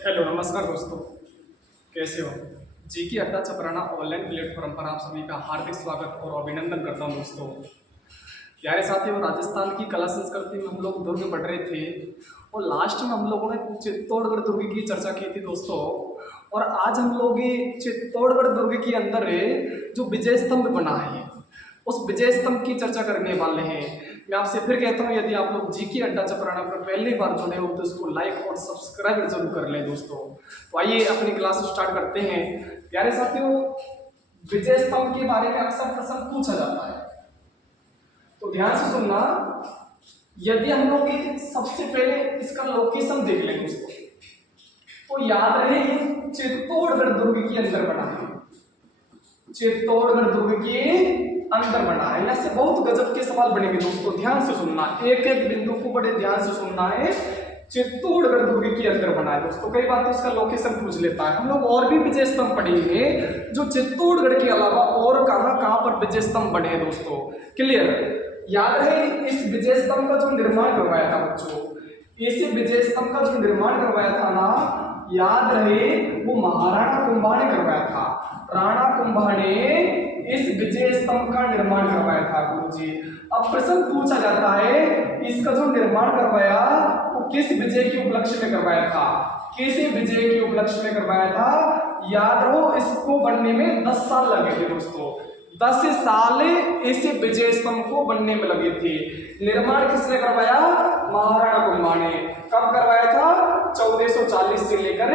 Hello नमस्कार दोस्तों, कैसे हो? जी की अड्डा चपराना ऑनलाइन प्लेटफॉर्म पर आप सभी का हार्दिक स्वागत और अभिनंदन करता हूं दोस्तों। प्यारे साथियों, राजस्थान की कला संस्कृति में हम लोग दुर्ग पढ़ रहे थे और लास्ट में हम लोगों ने चित्तौड़गढ़ दुर्ग की चर्चा की थी दोस्तों। और आज हम लोग ये चित्तौड़गढ़ दुर्ग के अंदर जो विजय स्तंभ बना है उस विजय स्तंभ की चर्चा करने वाले हैं। मैं आपसे फिर कहता हूं, यदि आप लोग जी की अड्डा चपराना पर पहली बार जुड़े हो तो इसको लाइक और सब्सक्राइब जरूर कर लें दोस्तों। तो आइए अपनी क्लास स्टार्ट करते हैं। प्यारे साथियों, विजय स्तंभ के बारे में अक्सर प्रश्न पूछा जाता है, तो ध्यान से सुनना। यदि हम लोग सबसे पहले इसका लोकेशन देख लें दोस्तों, तो याद रहे ये चित्तौड़गढ़ दुर्ग के अंदर बना है। चित्तौड़गढ़ दुर्ग के अंदर बना है। यहाँ से बहुत गजब के सवाल बनेंगे दोस्तों, ध्यान से सुनना, एक एक बिंदु को बड़े ध्यान से सुनना है। चित्तौड़गढ़ दुर्ग के अंदर बना है दोस्तों। कई बार तो इसका लोकेशन पूछ लेता है। हम लोग और भी विजय स्तंभ पढ़ेंगे जो चित्तौड़गढ़ के अलावा और कहां कहां पर विजय स्तंभ बने हैं दोस्तों। क्लियर? याद रहे इस विजय स्तंभ का जो निर्माण करवाया था बच्चों, इस विजय स्तंभ का जो निर्माण करवाया था ना, याद रहे वो महाराणा कुंभा ने करवाया था। राणा कुंभा ने इस विजय स्तंभ का निर्माण करवाया था गुरुजी। अब प्रश्न पूछा जाता है, इसका जो निर्माण करवाया वो किस विजय के उपलक्ष्य में करवाया था? किस विजय के उपलक्ष्य में करवाया था? याद रहो, इसको बनने में 10 साल लगे थे दोस्तों। 10 साल इस विजय स्तंभ को बनने में लगे थे। निर्माण किसने करवाया? महाराणा कुंभा ने। कब करवाया था? 1440 से लेकर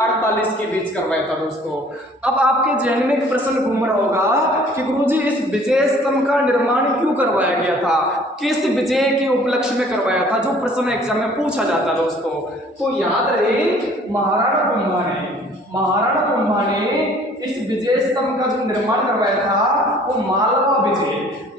48 के बीच करवाया था दोस्तों। अब आपके जहन में एक प्रश्न घूम रहा होगा कि गुरुजी इस विजय स्तंभ का निर्माण क्यों करवाया गया था, किस विजय के उपलक्ष्य में करवाया था, जो प्रश्न एग्जाम में पूछा जाता है दोस्तों। तो याद रहे महाराणा कुंभा ने इस विजय स्तंभ का जो निर्माण करवाया था वो मालवा विजय।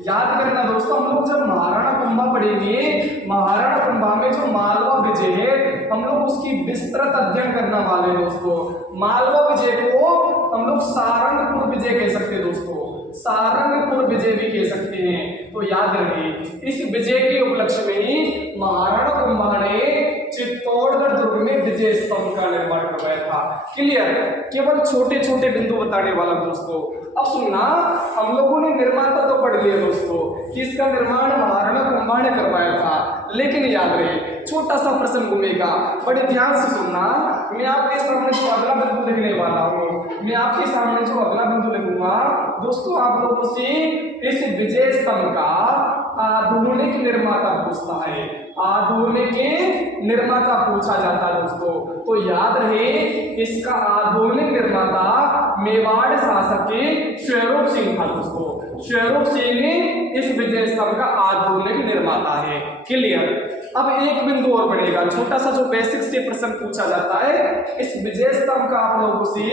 याद करना दोस्तों, हम लोग जब महाराणा कुंभा पढ़ेंगे, महाराणा कुंभा में जो मालवा विजय है हम लोग उसकी विस्तृत अध्ययन करने वाले हैं दोस्तों। मालवा विजय को हम लोग सारंगपुर विजय कह सकते हैं दोस्तों, सारंगपुर विजय भी कह सकते हैं। तो याद रहे इस विजय के उपलक्ष्य में ही महाराणा कुंभा ने चित्तौड़गढ़ दुर्ग में विजय स्तंभ का निर्माण करवाया था। क्लियर? केवल छोटे छोटे बिंदु बताने वाला दोस्तों। अब सुनना, हम लोगों ने निर्माता तो पढ़ लिया दोस्तों कि इसका निर्माण महाराणा कुंभा ने करवाया था, लेकिन याद रहे छोटा सा प्रश्न घूमेगा, बड़े ध्यान से सुनना। मैं आपके सामने जो अगला बिंदु लिखने वाला हूँ, मैं आपके सामने जो अगला बिंदु लिखूंगा दोस्तों, आप लोगों से इस विजय स्तंभ का आधुनिक निर्माता पूछता है, आधुनिक निर्माता पूछा जाता है दोस्तों। तो याद रहे इसका आधुनिक निर्माता मेवाड़ शासक शेरों सिंह था दोस्तों। शेरों सिंह इस विजय स्तंभ का आधुनिक निर्माता है। क्लियर? अब एक बिंदु और बढ़ेगा, छोटा सा जो बेसिक से प्रश्न पूछा जाता है इस विजय स्तंभ का आप लोगों से,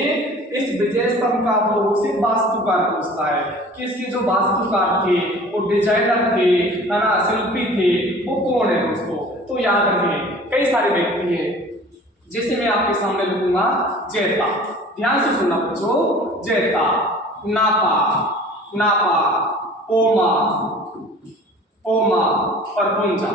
इस विजय स्तंभ का आप लोगों से वास्तुकार पूछता है कि इसके जो वास्तुकार थे, वो डिजाइनर थे, है ना, शिल्पी थे, वो कौन है दोस्तों। तो याद रहे कई सारे व्यक्ति हैं, जैसे मैं आपके सामने लिखूंगा जैता। ध्यान से सुनना बच्चों, जैता, नापा, ओमा और पुंजा।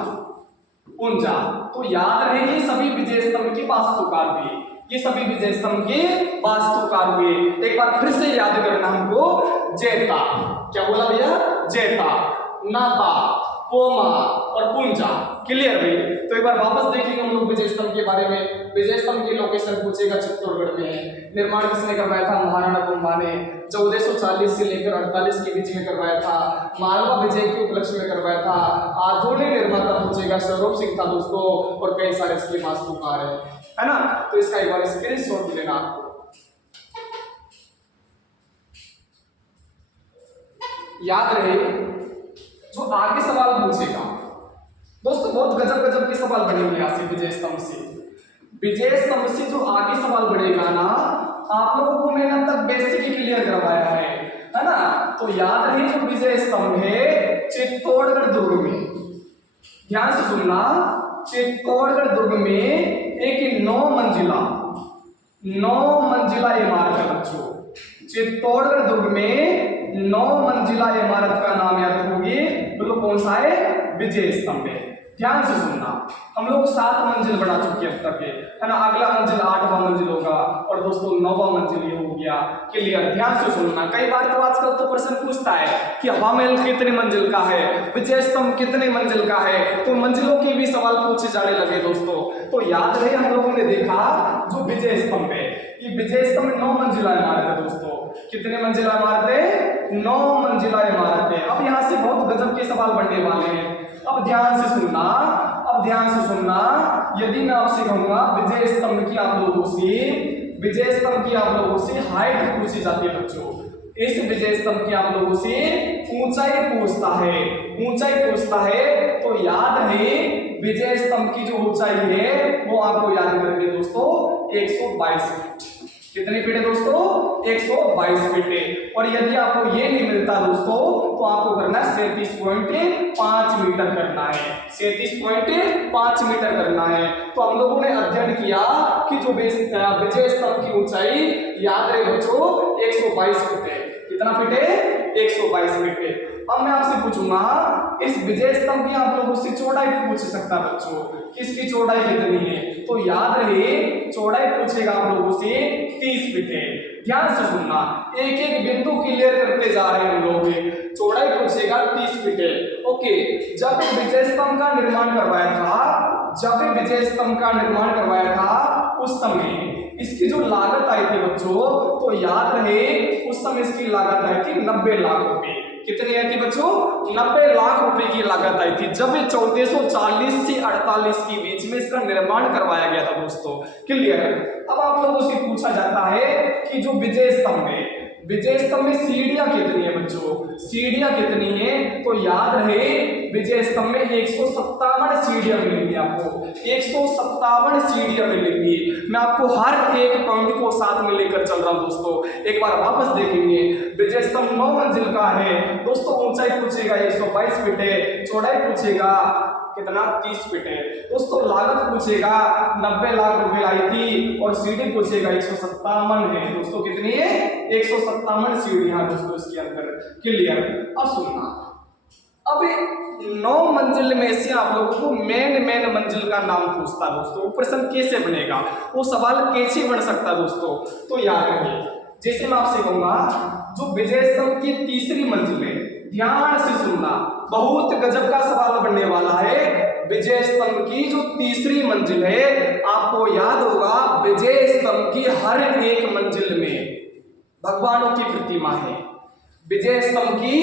तो याद रहे ये सभी विजय स्तंभ के वास्तुकार हुए, ये सभी विजय स्तंभ के वास्तुकार हुए। एक बार फिर से याद करना हमको, जैता, क्या बोला भैया? जैता, नापा, पोमा और पुंजा। क्लियर भाई? तो एक बार वापस देखेंगे हम लोग विजय स्तंभ के बारे में। विजय स्तंभ की लोकेशन पूछेगा, चित्तौड़गढ़ में है। निर्माण किसने करवाया था? महाराणा कुंभा ने। 1440 से लेकर 48 के बीच में करवाया था। मालवा विजय के उपलक्ष्य में करवाया था। आधुनिक निर्माता पूछेगा, शेरों सिंह था दोस्तों, और कई सारे इसके वास्तुकार है ना। तो इसका एक बार स्क्रीनशॉट लेना आपको। याद रहे जो आगे सवाल पूछेगा दोस्तों, बहुत गजब के सवाल बनेंगे यहाँ से विजय स्तंभ से। विजय स्तंभ से जो आगे सवाल बढ़ेगा ना, आप लोगों को मैंने तक बेसिक ही क्लियर करवाया है ना। तो याद रहे जो विजय स्तंभ है चित्तौड़गढ़ दुर्ग में, ध्यान से सुनना, चित्तौड़गढ़ दुर्ग में एक 9 मंजिला इमारत है बच्चों। चित्तौड़गढ़ दुर्ग में 9 मंजिला इमारत का नाम याद रखोगे, तो कौन सा है? विजय स्तंभ है। ध्यान से सुनना। हम लोग 7 मंजिल बना चुके हैं अब तक है ना। अगला मंजिल 8वां मंजिल होगा और दोस्तों 9वां मंजिल ये हो गया। क्लियर? ध्यान से सुनना। कई बार तो आजकल तो प्रश्न पूछता है कि हवा महल कितने मंजिल का है, विजय स्तंभ कितने मंजिल का है, तो मंजिलों के भी सवाल पूछे जाने लगे दोस्तों। तो याद रहे हम लोगों ने देखा जो विजय स्तंभ है, ये विजय स्तंभ 9 मंजिला इमारत है दोस्तों। कितने मंजिला इमारत है? 9 मंजिला इमारत है। अब यहाँ से बहुत गजब के सवाल बनने वाले हैं। अब ध्यान से सुनना, अब ध्यान से सुनना। यदि मैं आपसे कहूंगा विजय स्तंभ की आप लोगों से, विजय स्तंभ की आप लोगों से हाइट पूछी जाती है बच्चों। इस विजय स्तंभ की आप लोगों से ऊंचाई पूछता है, ऊंचाई पूछता है, तो याद रहे विजय स्तंभ की जो ऊंचाई है वो आपको याद करनी है दोस्तों 122 फीट। कितनी फीट है दोस्तों? 122 फीट है। और यदि आपको ये नहीं मिलता दोस्तों तो आपको करना है 37.5 मीटर करना है, 37.5 मीटर करना है। तो हम लोगों ने अध्ययन किया कि जो विजय स्तंभ की ऊंचाई याद रहे बच्चों 122 फीट है। कितना फीट है? 122 फीट है। अब मैं आपसे पूछूंगा इस विजय स्तंभ की आप लोगों से चौड़ाई पूछ सकता बच्चों कि इसकी चौड़ाई कितनी है, तो याद रहे चौड़ाई पूछेगा आप लोगों से 30 फीट है। ध्यान से सुनना, एक एक बिंदु क्लियर करते जा रहे हैं हम लोग। चौड़ाई पूछेगा 30 फीट है। ओके, जब विजय स्तंभ का निर्माण करवाया था, जब विजय स्तंभ का निर्माण करवाया था उस समय इसकी जो लागत आई थी बच्चों, तो याद रहे उस समय इसकी लागत आई थी 90 लाख रुपए। कितनी आई थी बच्चों? 90 लाख रुपए की लागत आई थी जब 1440 से 48 के बीच में इसका निर्माण करवाया गया था दोस्तों। क्लियर? अब आप लोगों से पूछा जाता है कि जो विजय स्तंभ है, विजय स्तंभ में सीढ़ियां कितनी है बच्चों? सीढ़ियां कितनी है? तो याद रहे विजय स्तंभ में 157 सीढ़ियां मिलेंगी आपको, 157 सीढ़ियां मिलेंगी। मैं आपको हर एक पॉइंट को साथ में लेकर चल रहा हूं दोस्तों। एक बार वापस देखेंगे, विजय स्तंभ 9 मंजिल का है दोस्तों। ऊंचाई पूछेगा 122 फीट है, चौड़ाई पूछेगा कितना 30 फीट है दोस्तों। लागत पूछेगा 90 लाख रुपए आई थी और सीढ़ी पूछेगा 157 है दोस्तों। कितनी है? 157 सीढ़ियां दोस्तों इसके अंदर। क्लियर? अब सुनना, अब 9 मंजिल में से आप लोगों को मेन मंजिल का नाम पूछता दोस्तों। वो प्रश्न कैसे बनेगा, वो सवाल कैसे बन सकता दोस्तों, तो याद रखिए। जैसे मैं आपसे कहूंगा जो विजय स्तंभ की तीसरी मंजिल है, ध्यान से सुनना, बहुत गजब का सवाल बनने वाला है। विजय स्तंभ की जो तीसरी मंजिल है, आपको याद होगा विजय स्तंभ की हर एक मंजिल में भगवानों की प्रतिमा है। विजय स्तंभ की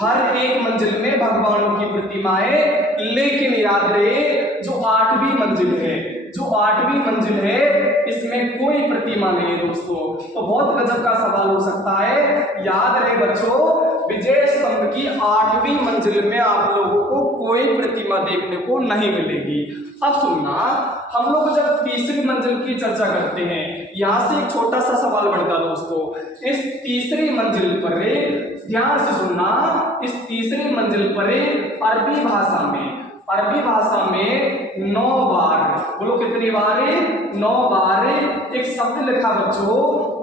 हर एक मंजिल में भगवानों की प्रतिमा है, लेकिन याद रहे जो 8वीं मंजिल है, जो 8वीं मंजिल है इसमें कोई प्रतिमा नहीं है दोस्तों। तो बहुत गजब का सवाल हो सकता है। याद रहे बच्चों विजय स्तंभ की 8वीं मंजिल में आप लोगों को कोई प्रतिमा देखने को नहीं मिलेगी। अब सुनना, हम लोग जब तीसरी मंजिल की चर्चा करते हैं, यहां से एक छोटा सा सवाल बनता दोस्तों। इस तीसरी मंजिल पर ध्यान से सुनना, इस तीसरी मंजिल पर अरबी भाषा में, अरबी भाषा में 9 बार, बोलो कितनी बार? 9 बार एक शब्द लिखा बच्चों,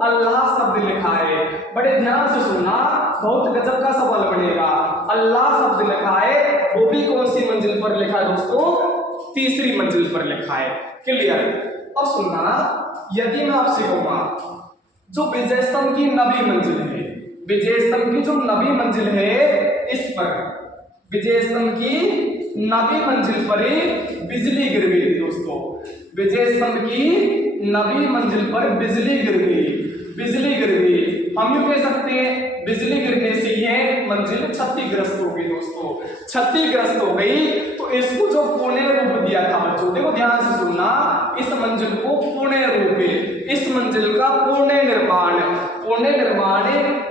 अल्लाह शब्द लिखा है। बड़े ध्यान से सुनना, बहुत गजब का सवाल बनेगा। अल्लाह शब्द लिखा है, वो भी कौन सी मंजिल पर लिखा है दोस्तों? तीसरी मंजिल पर लिखा है। क्लियर? अब सुनना, यदि मैं आपसे कहूंगा जो विजय स्तंभ की 9वीं मंजिल है, विजय स्तंभ की जो 9वीं मंजिल है, इस पर विजय स्तंभ की 9वीं मंजिल पर बिजली गिर गई दोस्तों। विजय स्तंभ की 9वीं मंजिल पर बिजली गिर गई, बिजली गिर गई। हम यूं कह सकते हैं बिजली गिरने से यह मंजिल क्षतिग्रस्त हो गई दोस्तों, क्षतिग्रस्त हो गई। तो इसको जो पुण्य रूप दिया था बच्चों, देखो ध्यान से सुनना, इस मंजिल को पुण्य रूप, इस मंजिल का पुण्य निर्माण, पुण्य निर्माण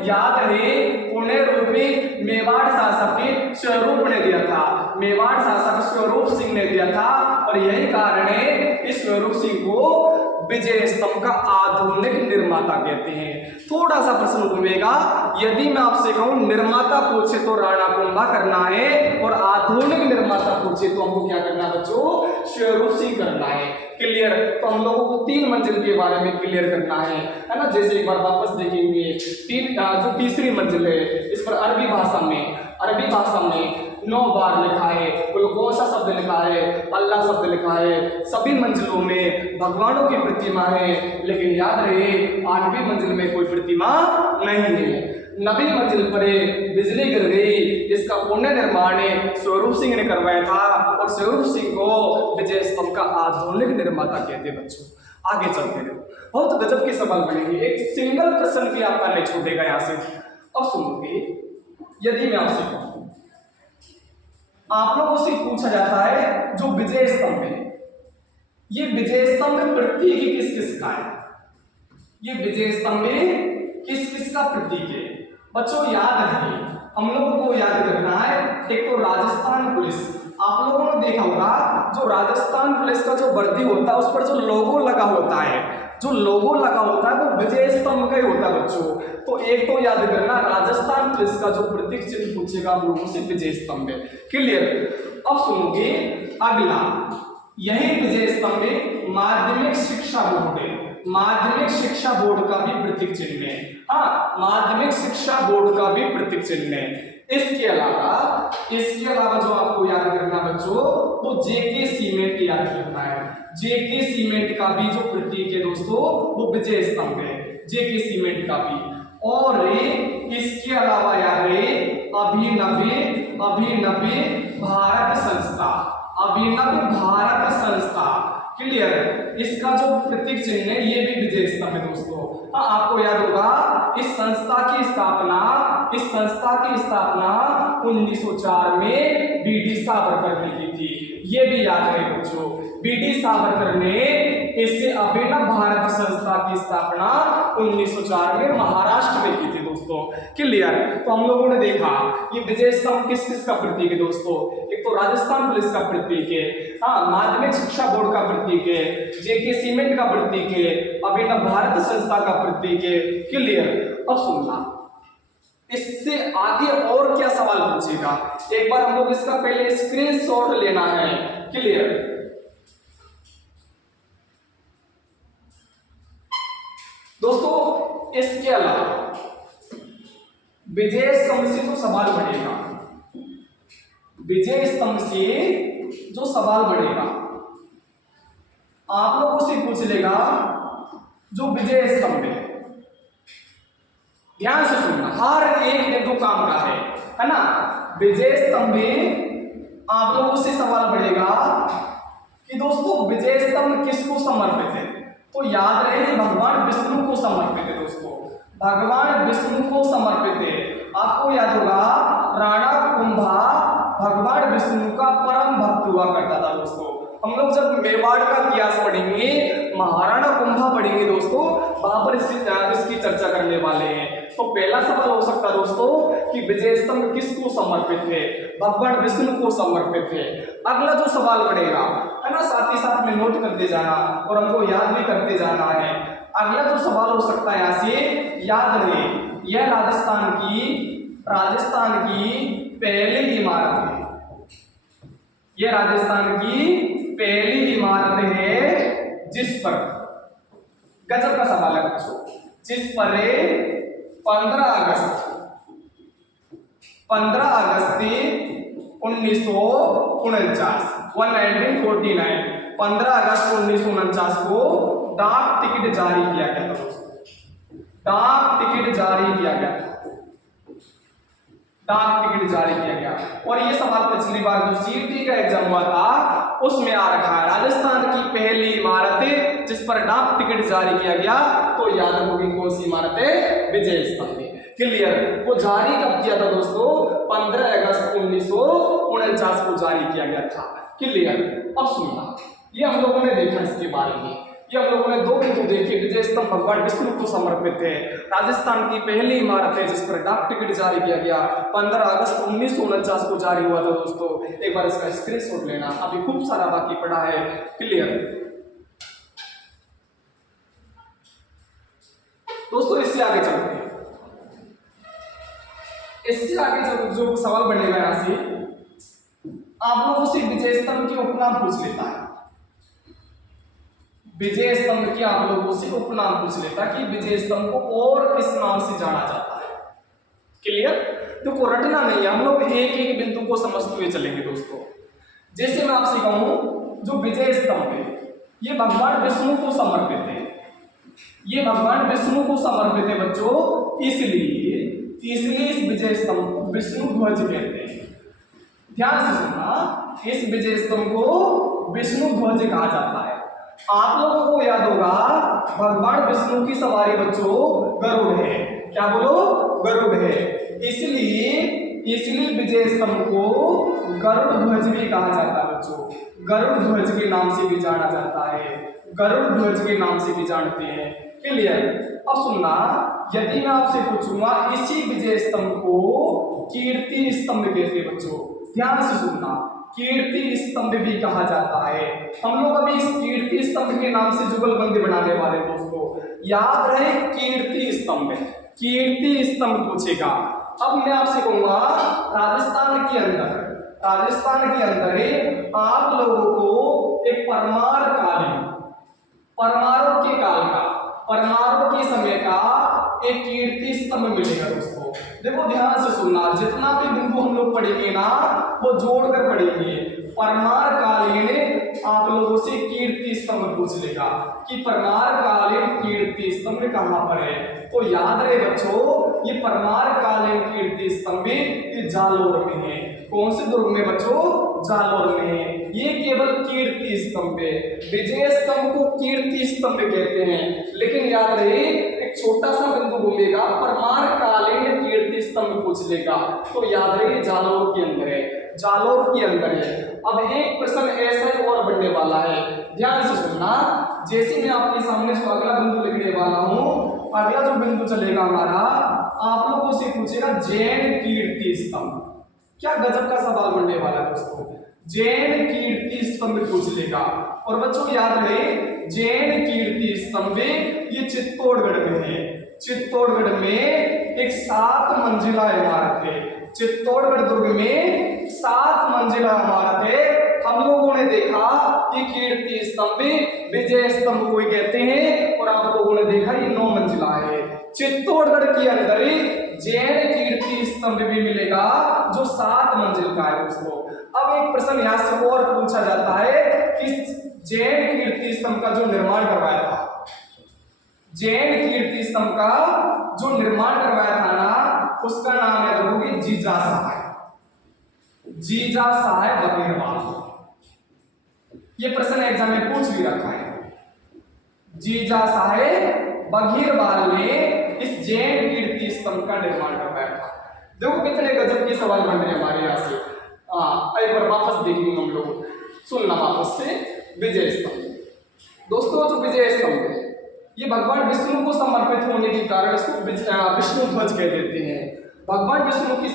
याद रहे पुण्य रूपी मेवाड़ शासक स्वरूप ने दिया था, मेवाड़ शासक स्वरूप सिंह ने दिया था। और यही कारण है इस स्वरूप सिंह को विजय स्तंभ का आधुनिक निर्माता कहते हैं। थोड़ा सा प्रश्न घूमेगा, यदि मैं आपसे कहूं निर्माता पूछे तो राणा कुंभा करना है और आधुनिक निर्माता पूछे तो हमको क्या करना है बच्चों? स्वरूप सिंह करना है। क्लियर? तो हम लोगों को 3 मंजिल के बारे में क्लियर करना है ना। जैसे एक बार वापस देखेंगे, जो तीसरी मंजिल है इस पर अरबी भाषा में 9 बार लिखा है, कुल कौन सा शब्द लिखा है, अल्लाह शब्द लिखा है। सभी मंजिलों में भगवानों की प्रतिमा है, लेकिन याद रहे 8वीं मंजिल में कोई प्रतिमा नहीं है। 9वीं मंजिल पर बिजली गिर गई, इसका पुण्य निर्माण स्वरूप सिंह ने करवाया था और स्वरूप सिंह को विजय स्तंभ का आधुनिक निर्माता कहते हैं। बच्चों आगे चलते हैं, बहुत गजब के सवाल बनेंगे, एक सिंगल प्रश्न भी आपका नहीं छूटेगा यहाँ से। अब सुनोगे, यदि मैं आपसे कहूं, आप लोगों से पूछा जाता है जो विजय स्तंभ है, ये विजय स्तंभ प्रतीक किस किस का है, ये विजय स्तंभ किस किस का प्रतीक है? बच्चों याद रहे, हम लोगों को याद रखना है, एक तो राजस्थान पुलिस, आप लोगों ने देखा होगा जो राजस्थान पुलिस का जो वर्दी होता है उस पर जो लोगो लगा होता है, जो लोगो लगा होता है वो विजय स्तंभ का ही होता है बच्चों। तो एक तो याद करना, राजस्थान पुलिस का जो प्रतीक चिन्ह पूछेगा आप लोगों से विजय स्तंभ है। क्लियर? अब सुनोगे अगला, यही विजय स्तंभ में माध्यमिक शिक्षा बोर्ड है, माध्यमिक शिक्षा बोर्ड का भी प्रतीक चिन्ह है। हाँ, माध्यमिक शिक्षा बोर्ड का भी प्रतीक चिन्ह है। इसके अलावा जो आपको याद करना बच्चों, वो जेके सीमेंट याद करना है। जेके सीमेंट का भी जो प्रतीक है दोस्तों वो विजय स्तंभ है, जेके सीमेंट का भी। और इसके अलावा याद रहे अभिनव भारत संस्था, अभिनव भारत संस्था। क्लियर? इसका जो प्रतीक चिन्ह है ये भी विजय स्तंभ है दोस्तों। हाँ, आपको याद होगा इस संस्था की स्थापना 1904 में बीडी सावरकर ने की थी, ये भी याद रहे बच्चों। बीडी सावरकर ने इससे अभिनव भारत संस्था की स्थापना 1904 में महाराष्ट्र में की थी दोस्तों। क्लियर? तो हम लोगों ने देखा ये विजय स्तंभ किस किस का प्रतीक है दोस्तों, एक तो राजस्थान पुलिस का प्रतीक है, हाँ माध्यमिक शिक्षा बोर्ड का प्रतीक है, जेके सीमेंट का प्रतीक है, अभिनव भारत संस्था का प्रतीक है। क्लियर? अब सुनना, इससे आगे और क्या सवाल पूछेगा, एक बार हम लोग इसका पहले स्क्रीनशॉट लेना है। क्लियर? दोस्तों इसके अलावा विजय स्तंभ से जो सवाल बढ़ेगा, विजय स्तंभ से जो सवाल बढ़ेगा आप लोगों से पूछ लेगा जो विजय स्तंभ है, ध्यान से सुनना, हर एक बिंदु काम का है ना। विजय स्तंभ में आप लोगों से सवाल बढ़ेगा कि दोस्तों विजय स्तंभ किसको समर्पित है, तो याद रहे भगवान विष्णु को समर्पित है दोस्तों, भगवान विष्णु को समर्पित है। आपको याद होगा राणा कुंभा भगवान विष्णु का परम भक्त हुआ करता था दोस्तों। हम लोग जब मेवाड़ का इतिहास पढ़ेंगे, महाराणा कुंभा पढ़ेंगे दोस्तों, वहां पर इसकी चर्चा करने वाले हैं। तो पहला सवाल हो सकता है दोस्तों कि विजय स्तंभ किसको समर्पित है, भगवान विष्णु को समर्पित है। अगला जो सवाल बढ़ेगा है ना, साथ ही साथ में नोट करते जाना और हमको याद भी करते जाना है। अगला जो सवाल हो सकता है यहाँ से, याद रहे यह राजस्थान की पहली इमारत है, यह राजस्थान की पहली इमारत है जिस पर, गजब का सवाल है बच्चों, जिस पर 15 अगस्त 1949 15 अगस्त 1949 को डाक टिकट जारी किया गया था दोस्तों, डाक टिकट जारी किया गया था, डाक टिकट जारी किया गया। और ये सवाल पिछली बार जो सीईटी का एग्जाम हुआ था उसमें आ रखा है, राजस्थान की पहली इमारत है जिस पर डाक टिकट जारी किया गया, तो याद होगी कौन सी इमारत है, विजय स्तंभ। क्लियर? वो जारी कब किया था दोस्तों, 15 अगस्त 1949 को जारी किया गया था। क्लियर? अब सुनना, ये हम लोगों ने देखा इसके बारे में, ये हम लोगों ने 2 बिंदु देखे, विजय स्तंभ भगवान विष्णु को समर्पित है, राजस्थान की पहली इमारत है जिस पर डाक टिकट जारी किया गया, 15 अगस्त 1949 को जारी हुआ था दोस्तों। एक बार इसका स्क्रीनशॉट लेना, अभी खूब सारा बाकी पड़ा है। क्लियर? दोस्तों इससे आगे चलते हैं, इससे आगे जो सवाल बनेगा यहां से, आप लोगों से विजय स्तंभ के उपनाम पूछ लेता है, विजय स्तंभ के आप लोगों से उपनाम पूछ लेता कि विजय स्तंभ को और किस नाम से जाना जाता है। क्लियर? देखो रटना नहीं है, हम लोग एक एक बिंदु को समझते हुए चलेंगे दोस्तों। जैसे मैं आपसे कहूं, जो विजय स्तंभ है ये भगवान विष्णु को समर्पित है, ये भगवान विष्णु को समर्पित है बच्चों, इसलिए इस विजय स्तंभ विष्णु ध्वज कहते हैं। ध्यान से सुनना, इस विजय स्तंभ को विष्णु ध्वज कहा जाता है। आप लोगों को याद होगा भगवान विष्णु की सवारी बच्चों गरुड़ है, क्या बोलो, गरुड़ है, इसलिए विजय स्तंभ को गरुड़ ध्वज भी कहा जाता है बच्चों, गरुड़ ध्वज के नाम से भी जाना जाता है, गरुड़ ध्वज के नाम से भी जानते हैं। क्लियर? अब सुनना, यदि मैं आपसे पूछूंगा इसी विजय स्तंभ को कीर्ति स्तंभ कहते हैं बच्चों, ध्यान से सुनना, कीर्ति स्तंभ भी कहा जाता है। हम लोग अभी इस कीर्ति स्तंभ के नाम से जुगलबंदी बनाने वाले दोस्तों, याद रहे कीर्ति स्तंभ, कीर्ति स्तंभ पूछेगा। अब मैं आपसे कहूंगा राजस्थान के अंदर आप लोगों को एक परमाणु के काल का, परमाणु के समय का एक कीर्ति स्तंभ मिलेगा दोस्तों। देखो ध्यान से सुनना, जितना भी बिंदु हम लोग पढ़ेंगे ना वो जोड़कर पढ़ेंगे। परमार कालीन आप लोगों से कीर्ति स्तंभ पूछ लेगा कि परमार कालीन कीर्ति स्तंभ कहाँ पर है, तो याद रहे बच्चों ये परमार कालीन कीर्ति स्तंभ ये जालोर में है। कौन से दुर्ग में बच्चों? जालोर में है। ये केवल कीर्ति स्तंभ है, विजय स्तंभ को कीर्ति स्तंभ कहते हैं। लेकिन याद रहे एक छोटा सा बिंदु बोलेगा परमार कालीन कीर्ति स्तंभ पूछ लेगा, तो याद रहे जालोर के अंदर है, जालोर के अंदर है। अब एक प्रश्न ऐसा ही और बनने वाला है, ध्यान से सुनना। जैसे मैं आपके सामने जो अगला बिंदु लिखने वाला हूं, अगला जो बिंदु चलेगा हमारा, आप लोगों से पूछेगा जैन कीर्ति स्तंभ। क्या गजब का सवाल बनने वाला है दोस्तों, जैन कीर्ति स्तंभ पूछ लेगा। और बच्चों याद रहे जैन कीर्ति स्तंभ ये चित्तौड़गढ़ में है, चित्तौड़गढ़ में एक 7 मंजिला इमारत है, चित्तौड़गढ़ दुर्ग में 7 मंजिला इमारत है। हम लोगों ने देखा कि कीर्ति स्तंभ विजय स्तंभ को कहते हैं, और आप लोगों ने देखा ये 9 मंजिला है। चित्तौड़गढ़ के अंदर जैन कीर्ति स्तंभ भी मिलेगा जो 7 मंजिल का है दोस्तों। अब एक प्रश्न यहाँ से और पूछा जाता है कि जैन कीर्ति स्तंभ का जो निर्माण करवाया था, जैन कीर्ति स्तंभ का जो निर्माण करवाया था ना, उसका नाम याद रखोगे जीजा साहब, जीजा साहब बघेरवाल। ये प्रश्न एग्जाम में पूछ भी रखा है, जीजा साहब बघेरवाल ने इस जैन कीर्ति स्तंभ का निर्माण करवाया था। देखो कितने गजब के सवाल बन रहे हैं हमारे यहाँ से। एक बार वापस देखेंगे हम लोग, सुनना वापस से। विजय स्तंभ दोस्तों, जो विजय स्तंभ है ये भगवान विष्णु को समर्पित होने के कारण इसको विष्णु ध्वज कह देते हैं। भगवान विष्णु की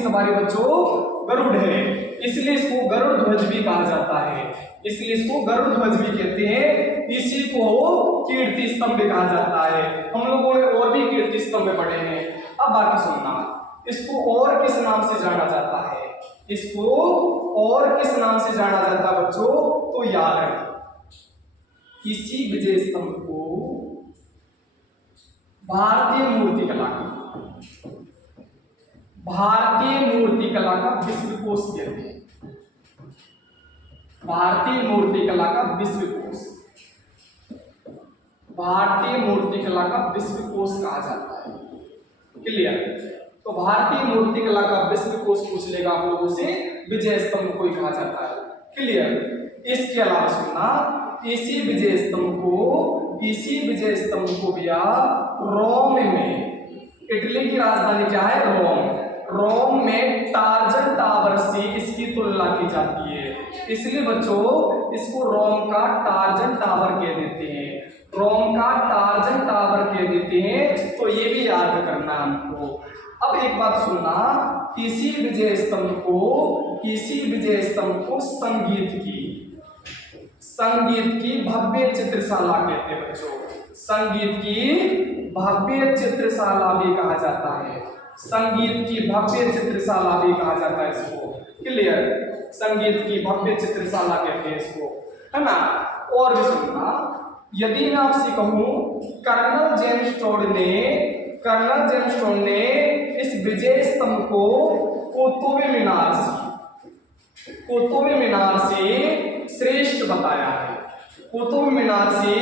सवारी बच्चों गरुड़ है, इसलिए इसको गरुड़ ध्वज भी कहा जाता है, इसलिए इसको गरुड़ ध्वज भी कहते हैं। इसी को कीर्ति स्तंभ कहा जाता है। हम लोगों ने और भी कीर्ति स्तंभ पढ़े हैं। अब बाकी सुनना, इसको और किस नाम से जाना जाता है, इसको और किस नाम से जाना जाता है बच्चों, तो याद रखें इसी विजय स्तंभ को भारतीय मूर्तिकला का विश्वकोश कहते हैं, भारतीय मूर्तिकला का विश्वकोश, भारतीय मूर्तिकला का विश्वकोश कहा जाता है। क्लियर? तो भारतीय मूर्तिकला का विश्वकोश पूछ लेगा आप लोगों से, विजय स्तंभ को ही कहा जाता है। क्लियर? इसके अलावा सुनना, इसी विजय स्तंभ को भैया रोम में, इटली की राजधानी क्या है? रोम में टार्जन टावर से इसकी तुलना की जाती है, इसलिए बच्चों इसको रोम का टार्जन टावर कह देते हैं, रोम का टार्जन टावर कह देते हैं। तो ये भी याद करना हमको। अब एक बात सुनना, इसी विजय स्तंभ को संगीत की भव्य चित्रशाला कहते हैं बच्चों, संगीत की भव्य चित्रशाला भी कहा जाता है, संगीत की भव्य चित्रशाला भी कहा जाता है इसको। क्लियर? संगीत की भव्य चित्रशाला कहते हैं इसको, है ना। और भी सुनना, यदि मैं आपसे कहूं कर्नल जेम्स टोड ने कर्नल जेमस्टोन ने इस विजय स्तंभ को कुतुब मीनार से श्रेष्ठ बताया है। कुतुब मीनार से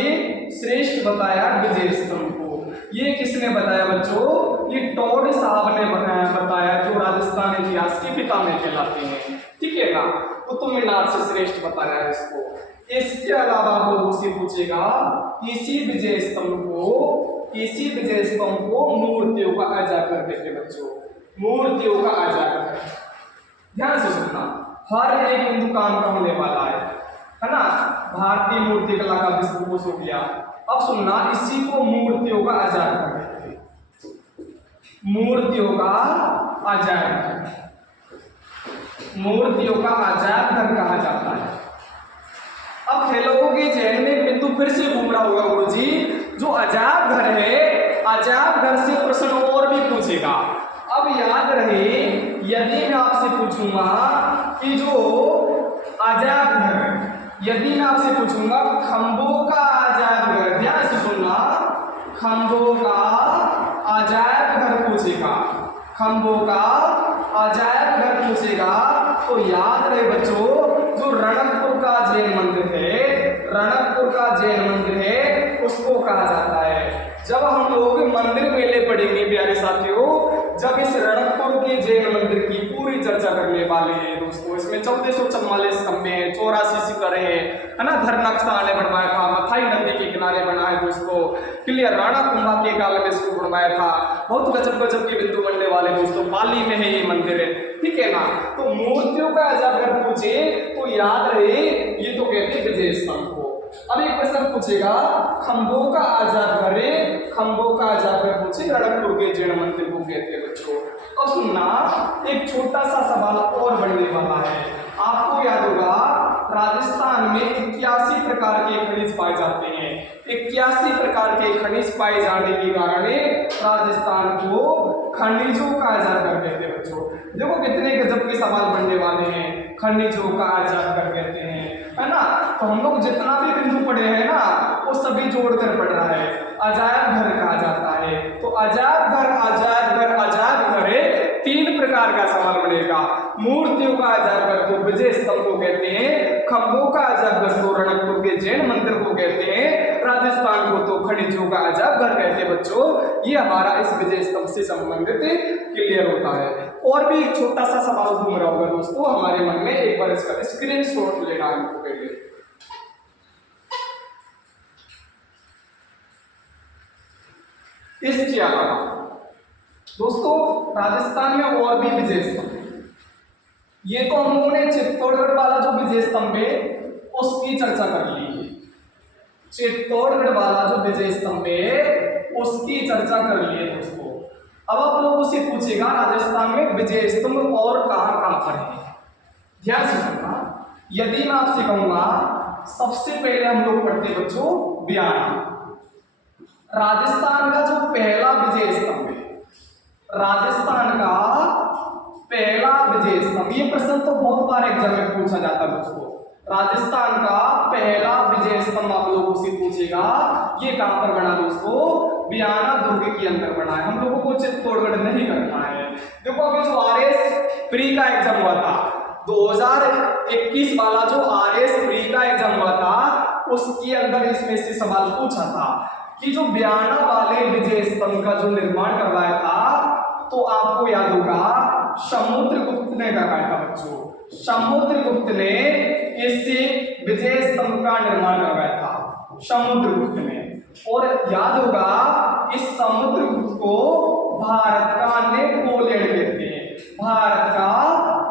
श्रेष्ठ बताया विजय स्तंभ को। ये किसने बताया बच्चों? ये टॉड साहब ने बताया, जो राजस्थान इतिहास के पिता में कहलाते हैं। ठीक है ना, कुतुब मीनार से श्रेष्ठ बताया है इसको। इसके अलावा आप लोगों से पूछेगा इसी विजय स्तंभ को मूर्तियों का अजागर कहते हैं बच्चों, मूर्तियों का अजागर। ध्यान से सुनना, हर एक बिंदु काम का होने वाला है ना। भारतीय मूर्ति कला का विश्वकोश हो गया। अब सुनना, इसी को मूर्तियों का अजागर कहते हैं, मूर्तियों का अजागर, मूर्तियों का अजागर कहा जाता है। अब खेलों के जहन में बिंदु फिर से घूम रहा होगा गुरुजी, जो अजायब घर है, अजायब घर से प्रश्न और भी पूछेगा। अब याद रहे, यदि मैं आपसे पूछूंगा कि जो अजायब घर, यदि मैं आपसे पूछूंगा खंभों का अजायब घर, ध्यान से सुनना, खंभों का अजायब घर पूछेगा, खंभों का अजायब घर पूछेगा, तो याद रहे बच्चों, जो रणकपुर का जैन मंदिर है, रणकपुर का जैन मंदिर है, उसको कहा जाता है। जब हम लोग मंदिर मेले पढ़ेंगे प्यारे साथियों, जब इस रणकपुर के जैन मंदिर की पूरी चर्चा करने वाले हैं दोस्तों। इसमें 1444 खंभे हैं, 84 शिखर है ना, धर नक्शा ने बनवाया था, मथाई नदी के किनारे बना है दोस्तों, क्लियर, राणा कुंभा के काल में इसको बनवाया था। बहुत गजब गजब के बिंदु बनने वाले दोस्तों, पाली में है ये मंदिर है। ठीक है ना, तो मूर्तियों का अगर पूछे तो याद रहे, ये तो कहते हैं विजय स्तंभ को। अब एक प्रश्न पूछेगा खंभों का अजागर, खंभों का अजागर पूछे, रणकपुर के जैन मंदिर को कहते हैं बच्चों। और सुनना, एक छोटा सा सवाल और बनने वाला है। आपको याद होगा राजस्थान में 81 प्रकार के खनिज पाए जाते हैं। 81 प्रकार के खनिज पाए जाने के कारण राजस्थान को खनिजों का अजागर कहते हैं बच्चों। देखो कितने गजब के सवाल बनने वाले हैं, खनिजों का अजागर कहते हैं, है ना। तो हम लोग जितना भी बिंदु पढ़े हैं ना, वो सभी जोड़कर पढ़ रहा है। अजायब घर कहा जाता है, तो अजायब घर, अजायब घर, अजायब घर है, 3 प्रकार का सवाल बनेगा। मूर्तियों का अजागर को विजय स्तंभ को कहते हैं, खंभों का अजागर को रणकपुर के जैन मंदिर को कहते हैं, राजस्थान को तो खनिजों का अजागर कहते हैं बच्चों। ये हमारा इस विजय स्तंभ से संबंधित क्लियर होता है। और भी एक छोटा सा सवाल घूम रहा होगा दोस्तों हमारे मन में, एक बार इसका स्क्रीनशॉट लेना हमको पहले। इसके अलावा दोस्तों राजस्थान में और भी विजय स्तंभ, ये तो हम लोगों ने चित्तौड़गढ़ वाला जो विजय स्तंभ है उसकी चर्चा कर ली है। चित्तौड़गढ़ वाला जो विजय स्तंभ है उसकी चर्चा कर ली है दोस्तों। अब आप लोगों से पूछेगा राजस्थान में विजय स्तंभ और कहां कहां पर है, ध्यान से सुनना। यदि मैं आपसे कहूंगा सबसे पहले हम लोग पढ़ते बच्चों बयाना, राजस्थान का जो पहला विजय स्तंभ है, राजस्थान का पहला विजय स्तंभ, ये प्रश्न तो बहुत बार एग्जाम में पूछा जाता है दोस्तों। राजस्थान का पहला विजय स्तंभ आप लोगों से पूछेगा, ये कहां पर बना दोस्तों? बयाना दुर्ग के अंदर बना है। हम लोगों को चित्तौड़गढ़ नहीं करना है। देखो अभी जो RS प्री का एग्जाम हुआ था 2021 वाला, जो RS प्री का एग्जाम हुआ था उसके अंदर इसमें से सवाल पूछा था कि जो बयाना वाले विजय स्तंभ का जो निर्माण करवाया था, तो आपको याद होगा समुद्रगुप्त ने करवाया था बच्चों। समुद्रगुप्त ने इस विजय स्तंभ का निर्माण करवाया था, समुद्रगुप्त ने। और याद होगा इस समुद्रगुप्त को भारत का नेपोलियन कहते हैं, भारत का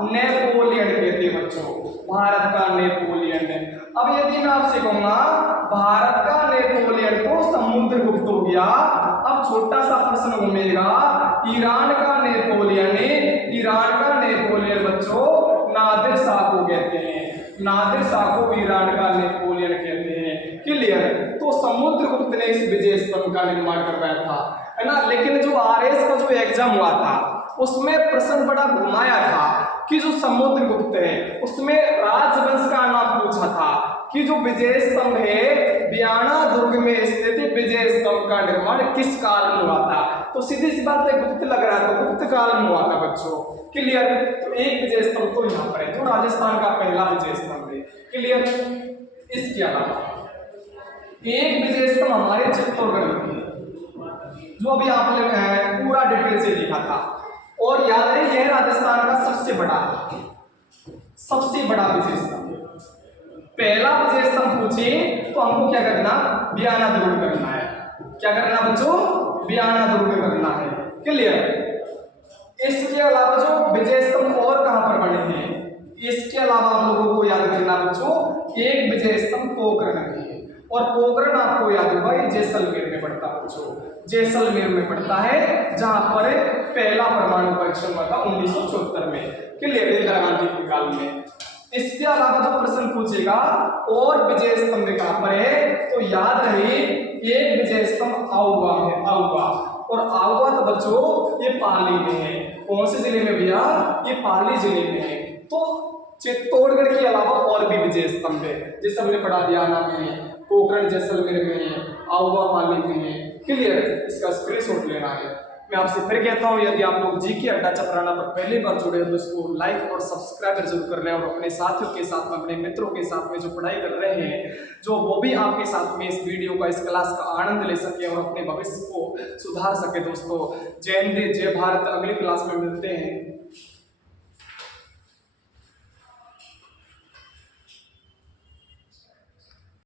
नेपोलियन कहते हैं बच्चों, भारत का नेपोलियन। अब यदि मैं आपसे कहूंगा भारत का नेपोलियन तो समुद्रगुप्त हो गया, अब छोटा सा प्रश्न घूमेगा, ईरान का नेपोलियन, ईरान का नेपोलियन बच्चों नादिर शाह को कहते हैं, नादिर शाह को ईरान का नेपोलियन कहते हैं, क्लियर। तो समुद्रगुप्त ने इस विजय स्तंभ का निर्माण करवाया था, है ना। लेकिन जो RS का जो एग्जाम हुआ था उसमें प्रश्न बड़ा घुमाया था कि जो समुद्रगुप्त है उसमें राजवंश का नाम पूछा था कि जो विजय स्तंभ है बियाना दुर्ग में स्थित विजय स्तंभ का निर्माण किस काल में हुआ था? तो सीधी सी बात है, गुप्त लग रहा है तो गुप्त काल में हुआ था बच्चों। क्लियर? तो एक विजय स्तंभ तो यहाँ पर है जो राजस्थान का पहला विजय स्तंभ है। क्लियर? इसके अलावा एक विजय स्तंभ हमारे चित्तौड़गढ़ में जो अभी आपने पूरा डिटेल से लिखा था, और याद है यह राजस्थान का सबसे बड़ा विजय स्तंभ। पहला विजय स्तंभ पूछे तो हमको क्या करना? बियाना दुर्ग करना है। क्या करना बच्चों? बियाना दुर्ग करना है। क्लियर? इसके अलावा जो विजय स्तंभ और कहां पर बने हैं, इसके अलावा आप लोगों को याद रखना बच्चों, एक विजय स्तंभ पोखरण में है, और पोखरण आपको याद होगा ये जैसलमेर में पड़ता है बच्चों, जैसलमेर में पड़ता है, जहां पर पहला परमाणु परीक्षण हुआ था 1974 में। क्लियर? इंदिरा गांधी के काल में। इसके अलावा जो प्रश्न पूछेगा और विजय स्तंभ कहां पर है, तो याद रहे एक विजय स्तंभ आउवा है, आउवा। और आउवा तो बच्चों ये पाली में है। कौन से जिले में भैया? ये पाली जिले में है। तो चित्तौड़गढ़ के अलावा और भी विजय स्तंभ है, जैसे हमने पढ़ा बियाना में, पोखरण जैसलमेर में है, आउवा पाली में है। क्लियर? इसका स्क्रीनशॉट लेना है। मैं आपसे फिर कहता हूँ, यदि आप लोग जीके अड्डा चपराना पर पहली बार जुड़े हो तो इसको लाइक और सब्सक्राइब जरूर कर लें, और अपने साथियों के साथ में, अपने मित्रों के साथ में जो पढ़ाई कर रहे हैं, जो वो भी आपके साथ में इस वीडियो का, इस क्लास का आनंद ले सके और अपने भविष्य को सुधार सके। दोस्तों जय हिंद, जय भारत। अगली क्लास में मिलते हैं।